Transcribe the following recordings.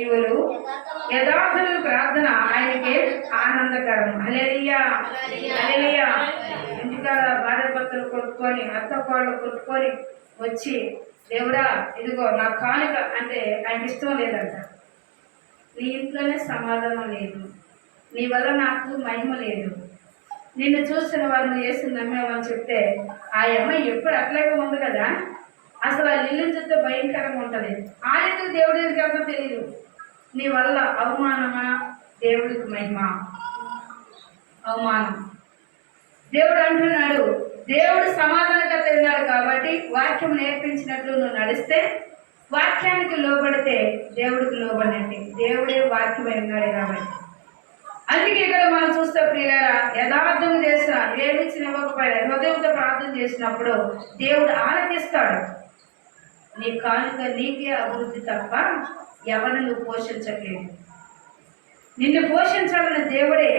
ఇవులు యథార్థుల ప్రార్థన ఆయనకి ఆనందకరం. హల్లెలూయా హల్లెలూయా. ఇంటికాడ భార్య భర్తలు కొట్టుకొని అత్త కోళ్ళు కొట్టుకొని వచ్చి, దేవుడా ఇదిగో నా కానుక అంటే ఆయనకి ఇష్టం లేదంట. నీ ఇంట్లోనే సమాధానం లేదు, నీ వల్ల నాకు మహిమ లేదు, నిన్ను చూసిన వారిని చేసి నమ్మేమని చెప్తే ఆ అమ్మాయి ఎప్పుడు అట్లాగే ఉంది కదా. అసలు ఆ ఇల్లు చూస్తే భయంకరంగా ఉంటుంది. ఆడికి దేవుడికి అంతా తెలియదు. నీ వల్ల అవమానమా దేవుడికి మహిమ? అవమానం. దేవుడు అంటున్నాడు, దేవుడు సమాధానకర్త ఉన్నాడు కాబట్టి వాక్యం నేర్పించినట్లు నువ్వు నడిస్తే, వాక్యానికి లోబడితే దేవుడికి లోబడినట్టే. దేవుడే వాక్యమై ఉన్నాడు కాబట్టి. అందుకే ఇక్కడ మనం చూస్తే ప్రియులారా, యథార్థం చేసిన ఏమిచ్చిన ఇవ్వకపోయినా హృదయంతో ప్రార్థన చేసినప్పుడు దేవుడు ఆలకిస్తాడు. నీ కానుక నీకే అభివృద్ధి తప్ప ఎవరిని నువ్వు పోషించట్లేదు. నిన్ను పోషించాలన్న దేవుడే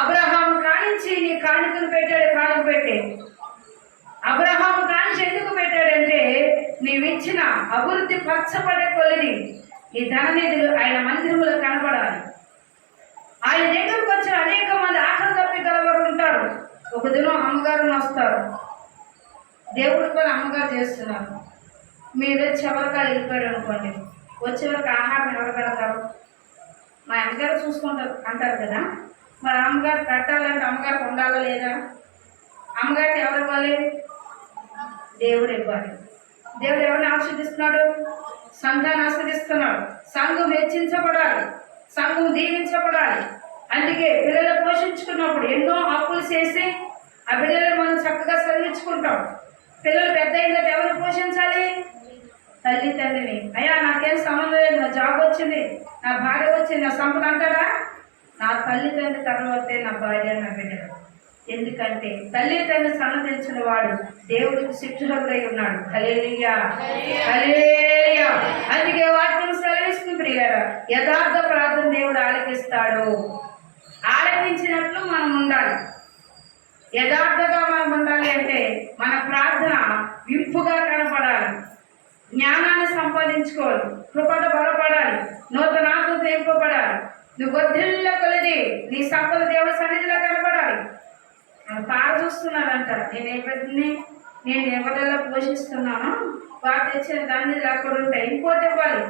అబ్రహాము కానించి నీ కానుకను పెట్టాడు. కానుక పెట్టి అబ్రహాము కానించి ఎందుకు పెట్టాడంటే, నీవిచ్చిన అభివృద్ధి పచ్చబడే కొలిది నీ ధననిధులు ఆయన మందిరములో కనపడాలి. ఆయన దగ్గరకు వచ్చిన అనేక మంది ఆకలి తప్పి గలవారు ఉంటారు. ఒక దినం అమ్మగారుని వస్తారు, దేవుడి పని అమ్మగారు చేస్తున్నారు, మీరు చివరిగా వెళ్ళిపోయారు అనుకోండి, వచ్చేవరకు ఆహారం ఎవరు పెడతారు? మా అమ్మగారు చూసుకుంటారు అంటారు కదా. మరి అమ్మగారు పెట్టాలంటే అమ్మగారికి ఉండాలా లేదా? అమ్మగారికి ఎవరు ఇవ్వాలి? దేవుడు ఇవ్వాలి. దేవుడు ఎవరిని ఆస్వాదిస్తున్నాడు? సంఘాన్ని ఆస్వాదిస్తున్నాడు. సంఘం హెచ్చించబడాలి, సంఘం దీవించబడాలి. అందుకే పిల్లలు పోషించుకున్నప్పుడు ఎన్నో అప్పులు చేసి ఆ బిడ్డలను మనం చక్కగా చదివించుకుంటాం. పిల్లలు పెద్ద అయిన ఎవరు పోషించాలి? తల్లి తండ్రిని. అయ్యా నాకేం సంబంధం లేదు, నా జాబ్ వచ్చింది, నా భార్య వచ్చింది, నా సంపద అంటారా? నా తల్లి తండ్రి తర్వాతే నా భార్య, నా బిడ్డలు. ఎందుకంటే తల్లి తండ్రి సన్నదించిన వాడు దేవుడికి శిక్షకుడై ఉన్నాడు. హల్లెలూయా హల్లెలూయా. అందుకే వాక్యం సెలవిస్తుంది ప్రియులారా, యథార్థ ప్రార్థన దేవుడు ఆలకిస్తాడు. ఆలకించినట్లు మనం ఉండాలి. యథార్థంగా మనం ఉండాలి అంటే మన ప్రార్థన వింపుగా కనపడాలి, జ్ఞానాన్ని సంపాదించుకోవాలి, కృపట బలపడాలి, నూతనాత్మ తెంపబడాలి. నువ్వు వద్దిల్ల కొలిది నీ సంపద దేవుడి సన్నిధిలో కనపడాలి. పార చూస్తున్నారంట, నేను ఎవరిలో పోషిస్తున్నానో వారు తెచ్చిన దాన్ని అక్కడ ఉంటాయి, ఇంకోటి ఇవ్వాలి.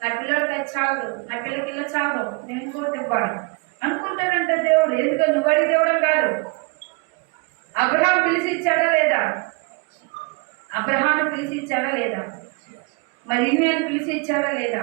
నా పిల్లలకి చాలదు, నా పిల్లకి ఇల్లు చాలు, నేను ఇంకోటి ఇవ్వాలి అనుకుంటానంట దేవుడు. ఎందుకంటే నువ్వు అడిగి దేవుడం కాదు. అబ్రహాం పిలిచి ఇచ్చాడా లేదా? అబ్రహాను పిలిచి ఇచ్చాడా లేదా? మరి ఇన్నేను పిలిచి ఇచ్చాడా లేదా?